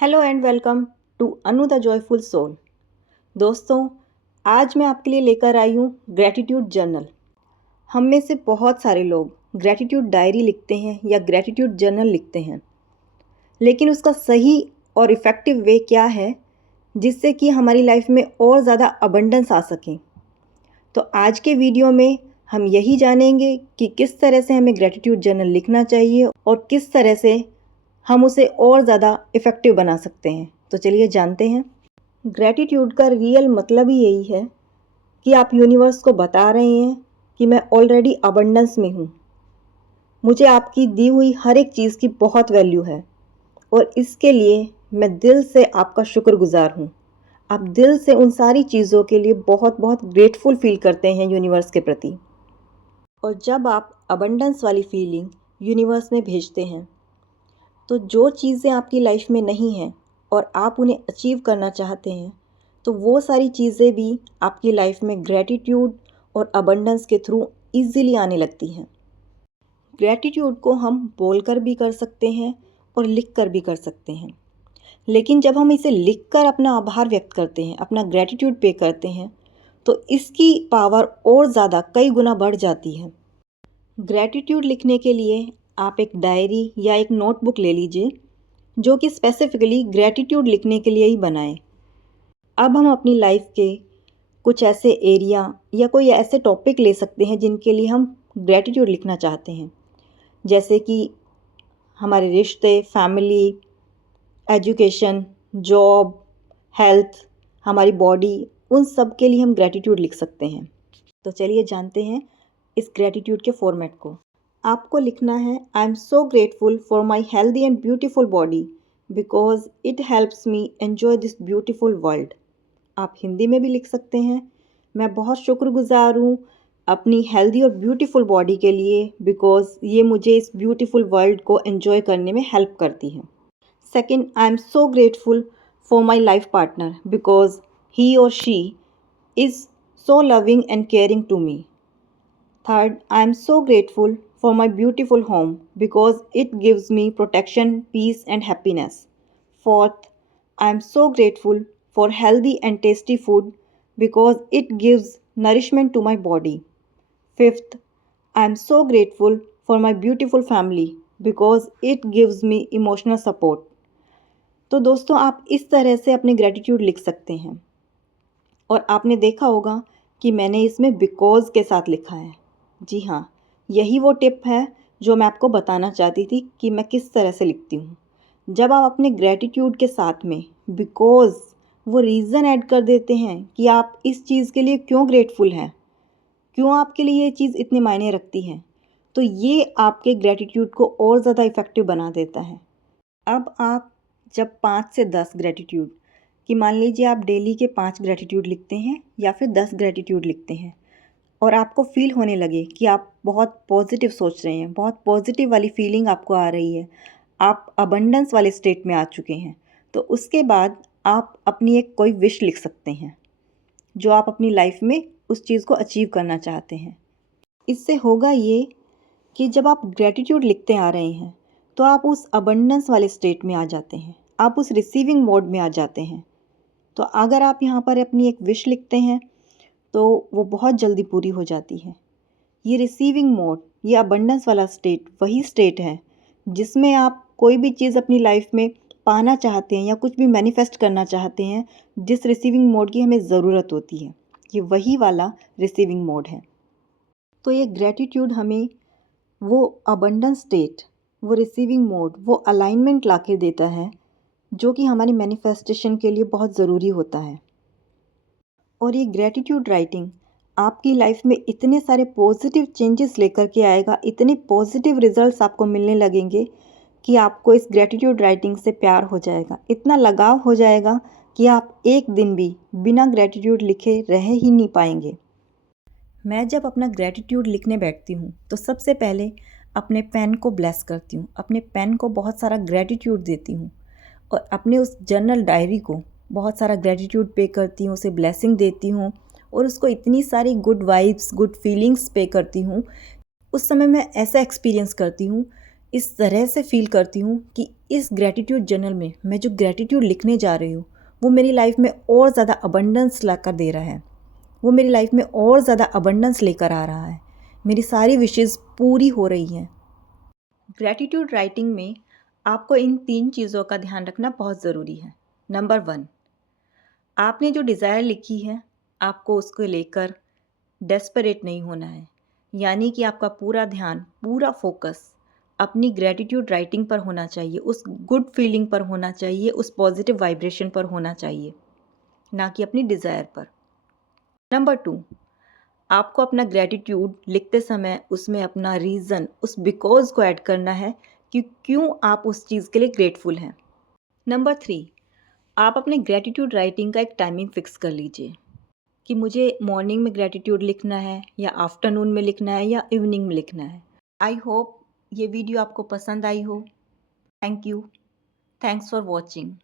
Hello and welcome to Anu the joyful soul. दोस्तों, आज मैं आपके लिए लेकर आई हूँ ग्रैटिट्यूड जर्नल। हम में से बहुत सारे लोग ग्रैटिट्यूड डायरी लिखते हैं या ग्रैटिट्यूड जर्नल लिखते हैं, लेकिन उसका सही और इफ़ेक्टिव वे क्या है जिससे कि हमारी लाइफ में और ज़्यादा अबंडेंस आ सके। तो आज के वीडियो में हम यही जानेंगे कि किस तरह से हमें ग्रैटिट्यूड जर्नल लिखना चाहिए और किस तरह से हम उसे और ज़्यादा इफ़ेक्टिव बना सकते हैं। तो चलिए जानते हैं। ग्रैटिट्यूड का रियल मतलब ही यही है कि आप यूनिवर्स को बता रहे हैं कि मैं ऑलरेडी अबंडेंस में हूँ, मुझे आपकी दी हुई हर एक चीज़ की बहुत वैल्यू है और इसके लिए मैं दिल से आपका शुक्रगुजार हूँ। आप दिल से उन सारी चीज़ों के लिए बहुत बहुत ग्रेटफुल फील करते हैं यूनिवर्स के प्रति। और जब आप अबंडेंस वाली फीलिंग यूनिवर्स में भेजते हैं तो जो चीज़ें आपकी लाइफ में नहीं हैं और आप उन्हें अचीव करना चाहते हैं, तो वो सारी चीज़ें भी आपकी लाइफ में ग्रैटिट्यूड और अबंडेंस के थ्रू इजीली आने लगती हैं। ग्रैटिट्यूड को हम बोलकर भी कर सकते हैं और लिख कर भी कर सकते हैं, लेकिन जब हम इसे लिख कर अपना आभार व्यक्त करते हैं, अपना ग्रैटिट्यूड पे करते हैं, तो इसकी पावर और ज़्यादा कई गुना बढ़ जाती है। ग्रैटिट्यूड लिखने के लिए आप एक डायरी या एक नोटबुक ले लीजिए जो कि स्पेसिफिकली ग्रैटिट्यूड लिखने के लिए ही बनाएं। अब हम अपनी लाइफ के कुछ ऐसे एरिया या कोई ऐसे टॉपिक ले सकते हैं जिनके लिए हम ग्रैटिट्यूड लिखना चाहते हैं, जैसे कि हमारे रिश्ते, फैमिली, एजुकेशन, जॉब, हेल्थ, हमारी बॉडी, उन सब के लिए हम ग्रैटिट्यूड लिख सकते हैं। तो चलिए जानते हैं इस ग्रैटिट्यूड के फॉर्मेट को। आपको लिखना है, आई am so grateful for my healthy and beautiful body because it helps me enjoy this beautiful world. आप हिंदी में भी लिख सकते हैं, मैं बहुत शुक्रगुजार हूँ अपनी हेल्दी और ब्यूटीफुल बॉडी के लिए बिकॉज ये मुझे इस ब्यूटीफुल वर्ल्ड को एन्जॉय करने में हेल्प करती है। Second, I am so grateful for my life partner because he और she is so loving and caring to me. Third, I am so grateful for my beautiful home because it gives me protection, peace, and happiness. Fourth, I am so grateful for healthy and tasty food because it gives nourishment to my body. Fifth, I am so grateful for my beautiful family because it gives me emotional support. तो दोस्तों, आप इस तरह से अपने gratitude लिख सकते हैं। और आपने देखा होगा कि मैंने इसमें बिकॉज़ के साथ लिखा है। जी हाँ, यही वो टिप है जो मैं आपको बताना चाहती थी कि मैं किस तरह से लिखती हूँ। जब आप अपने ग्रैटिट्यूड के साथ में बिकॉज़ वो रीज़न ऐड कर देते हैं कि आप इस चीज़ के लिए क्यों ग्रेटफुल हैं, क्यों आपके लिए ये चीज़ इतने मायने रखती है, तो ये आपके ग्रैटिट्यूड को और ज़्यादा इफ़ेक्टिव बना देता है। अब आप जब 5 से 10 ग्रैटिट्यूड कि मान लीजिए आप डेली के 5 ग्रैटिट्यूड लिखते हैं या फिर 10 ग्रैटिट्यूड लिखते हैं और आपको फील होने लगे कि आप बहुत पॉजिटिव सोच रहे हैं, बहुत पॉजिटिव वाली फीलिंग आपको आ रही है, आप अबंडेंस वाले स्टेट में आ चुके हैं, तो उसके बाद आप अपनी एक कोई विश लिख सकते हैं जो आप अपनी लाइफ में उस चीज़ को अचीव करना चाहते हैं। इससे होगा ये कि जब आप ग्रैटिट्यूड लिखते आ रहे हैं तो आप उस अबंडेंस वाले स्टेट में आ जाते हैं, आप उस रिसीविंग मोड में आ जाते हैं। तो अगर आप यहाँ पर अपनी एक विश लिखते हैं तो वो बहुत जल्दी पूरी हो जाती है। ये रिसीविंग मोड, ये अबंडेंस वाला स्टेट वही स्टेट है जिसमें आप कोई भी चीज़ अपनी लाइफ में पाना चाहते हैं या कुछ भी मैनिफेस्ट करना चाहते हैं, जिस रिसीविंग मोड की हमें ज़रूरत होती है, ये वही वाला रिसीविंग मोड है। तो ये ग्रैटिट्यूड हमें वो अबंडेंस स्टेट, वो रिसीविंग मोड, वो अलाइनमेंट ला के देता है जो कि हमारी मैनिफेस्टेशन के लिए बहुत ज़रूरी होता है। और ये ग्रैटिट्यूड राइटिंग आपकी लाइफ में इतने सारे पॉजिटिव चेंजेस लेकर के आएगा, इतने पॉजिटिव रिजल्ट्स आपको मिलने लगेंगे कि आपको इस ग्रैटिट्यूड राइटिंग से प्यार हो जाएगा, इतना लगाव हो जाएगा कि आप एक दिन भी बिना ग्रैटिट्यूड लिखे रह ही नहीं पाएंगे। मैं जब अपना ग्रैटिट्यूड लिखने बैठती हूँ तो सबसे पहले अपने पेन को ब्लेस करती हूँ, अपने पेन को बहुत सारा ग्रैटिट्यूड देती हूँ और अपने उस जर्नल डायरी को बहुत सारा ग्रैटिट्यूड पे करती हूँ, उसे ब्लेसिंग देती हूँ और उसको इतनी सारी गुड वाइब्स, गुड फीलिंग्स पे करती हूँ। उस समय मैं ऐसा एक्सपीरियंस करती हूँ इस तरह से फील करती हूँ कि इस ग्रैटिट्यूड जर्नल में मैं जो ग्रैटिट्यूड लिखने जा रही हूँ वो मेरी लाइफ में और ज़्यादा अबंडेंस ला कर दे रहा है, वो मेरी लाइफ में और ज़्यादा अबंडेंस लेकर आ रहा है। मेरी सारी विशेज़ पूरी हो रही हैं। ग्रैटिट्यूड राइटिंग में आपको इन 3 चीज़ों का ध्यान रखना बहुत ज़रूरी है। नंबर 1, आपने जो डिज़ायर लिखी है, आपको उसको लेकर डेस्परेट नहीं होना है। यानी कि आपका पूरा ध्यान, पूरा फोकस अपनी ग्रैटिट्यूड राइटिंग पर होना चाहिए, उस गुड फीलिंग पर होना चाहिए, उस पॉजिटिव वाइब्रेशन पर होना चाहिए, ना कि अपनी डिज़ायर पर। नंबर 2, आपको अपना ग्रैटिट्यूड लिखते समय उसमें अपना रीज़न, उस बिकॉज़ को ऐड करना है कि क्यों आप उस चीज़ के लिए ग्रेटफुल हैं। नंबर 3, आप अपने ग्रैटिट्यूड राइटिंग का एक टाइमिंग फ़िक्स कर लीजिए कि मुझे मॉर्निंग में ग्रैटिट्यूड लिखना है या आफ्टरनून में लिखना है या इवनिंग में लिखना है। आई होप ये वीडियो आपको पसंद आई हो। Thank you. Thanks for watching.